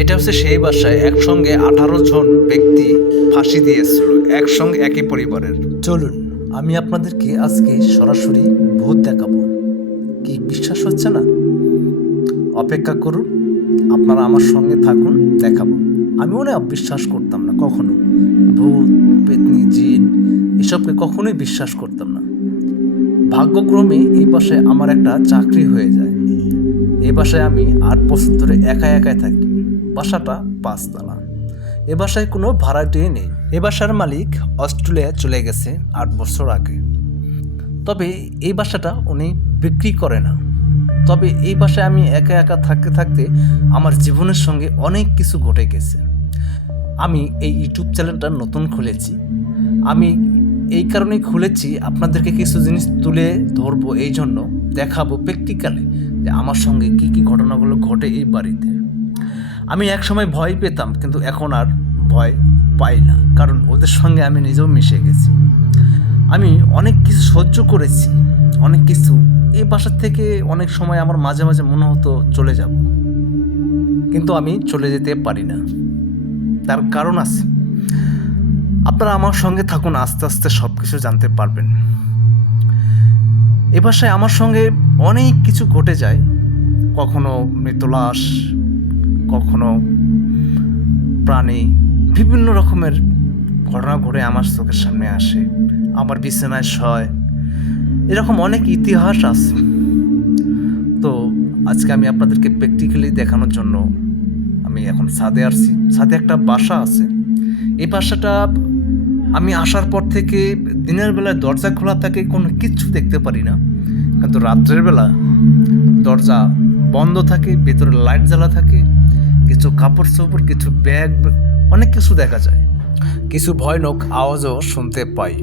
এটা হচ্ছে সেই বাসায় একসঙ্গে 18 জন ব্যক্তি ফাঁসি দিয়েছিল, একসঙ্গে একই পরিবারের। চলুন আমি আপনাদেরকে আজকে সরাসরি ভূত দেখাবো। কি বিশ্বাস হচ্ছে না? অপেক্ষা করুন, আপনারা আমার সঙ্গে থাকুন, দেখাবো। আমিও না বিশ্বাস করতাম না কখনো, ভূত পেতনি জিন এসবকে কখনোই বিশ্বাস করতাম না। ভাগ্যক্রমে এই বাসায় আমার একটা চাকরি হয়ে যায়। এই বাসায় আমি 8 বছর ধরে একাই থাকি। বাসাটা 5 তলা। এ বাসায় কোনো ভাড়াটিয়ে নেই। এ বাসার মালিক অস্ট্রেলিয়া চলে গেছে 8 বছর আগে। তবে এই বাসাটা উনি বিক্রি করে না। তবে এই বাসায় আমি একা থাকতে আমার জীবনের সঙ্গে অনেক কিছু ঘটে গেছে। আমি এই ইউটিউব চ্যানেলটা নতুন খুলেছি। আমি এই কারণেই খুলেছি, আপনাদেরকে কিছু জিনিস তুলে ধরবো, এই জন্য দেখাবো প্র্যাকটিক্যালি যে আমার সঙ্গে কি ঘটনাগুলো ঘটে এই বাড়িতে। আমি একসময় ভয় পেতাম, কিন্তু এখন আর ভয় পাই না, কারণ ওদের সঙ্গে আমি নিজেও মিশে গেছি। আমি অনেক কিছু সহ্য করেছি, অনেক কিছু। এই বাসার থেকে অনেক সময় আমার মাঝে মনে হতো চলে যাব, কিন্তু আমি চলে যেতে পারি না। তার কারণ আছে, আপনারা আমার সঙ্গে থাকুন, আস্তে আস্তে সব কিছু জানতে পারবেন। এ বাসায় আমার সঙ্গে অনেক কিছু ঘটে যায়, কখনো মৃতলাশ, কখনো প্রাণী, বিভিন্ন রকমের ঘটনা ঘটে আমার চোখের সামনে আসে। আমার বিছানায় শয়, এরকম অনেক ইতিহাস আছে। তো আজকে আমি আপনাদেরকে প্র্যাকটিক্যালি দেখানোর জন্য আমি এখন ছাদে আসছি। ছাদে একটা বাসা আছে। এই বাসাটা আমি আসার পর থেকে দিনের বেলায় দরজা খোলা থাকে, কোনো কিচ্ছু দেখতে পারি না, কিন্তু রাত্রের বেলা দরজা বন্ধ থাকে, ভেতরে লাইট জ্বালা থাকে, কিছু কাপড় চোপড়, কিছু ব্যাগ, অনেক কিছু দেখা যায়, কিছু ভয়ানক আওয়াজও শুনতে পাই।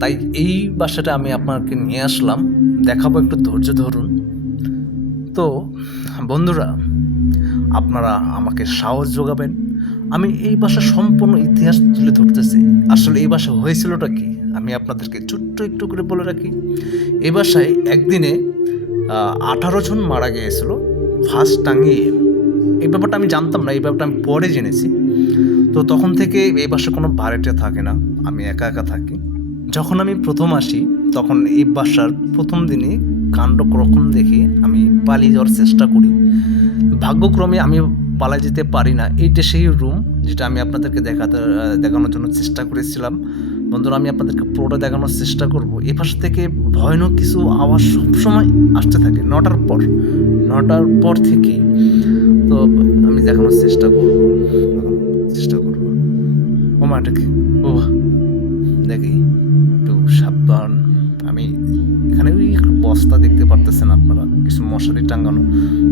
তাই এই বাসাটা আমি আপনাকে নিয়ে আসলাম, দেখাবো, একটু ধৈর্য ধরুন। তো বন্ধুরা, আপনারা আমাকে সাহস যোগাবেন। আমি এই বাসার সম্পূর্ণ ইতিহাস তুলে ধরতেছি। আসলে এই বাসা হয়েছিলটা কি আমি আপনাদেরকে ছোট্ট একটু করে বলে রাখি। এই বাসায় একদিনে 18 জন মারা গিয়েছিল ফাঁস টাঙিয়ে। এই ব্যাপারটা আমি জানতাম না, এই ব্যাপারটা আমি পরে জেনেছি। তো তখন থেকে এই বাসায় কোনো ভাড়াটে থাকে না, আমি একা থাকি। যখন আমি প্রথম আসি, তখন এই বাসার প্রথম দিনে কাণ্ডক্রকম দেখে আমি পালিয়ে যাওয়ার চেষ্টা করি। ভাগ্যক্রমে আমি পালা যেতে পারি না। এইটা সেই রুম যেটা আমি আপনাদেরকে দেখানোর জন্য চেষ্টা করেছিলাম। বন্ধুরা, আমি আপনাদেরকে পুরোটা দেখানোর চেষ্টা করব। এ পাশে থেকে ভয়ানক কিছু আওয়াজ সবসময় আসতে থাকে 9টার পর থেকে। তো আমি দেখানোর চেষ্টা করব। ও মাটাকে ও দেখি, একটু সাবধান। আমি এখানে ওই বস্তা দেখতে পারতেছেন আপনারা, কিছু মশারি টাঙানো।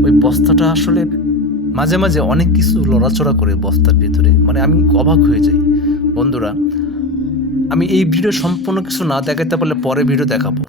ওই বস্তাটা আসলে মাঝে অনেক কিছু লড়াচড়া করে বস্তার ভিতরে, মানে আমি অবাক হয়ে যাই। বন্ধুরা, আমি এই ভিডিও সম্পূর্ণ কিছু না দেখাতে পারলে পরে ভিডিও দেখাবো।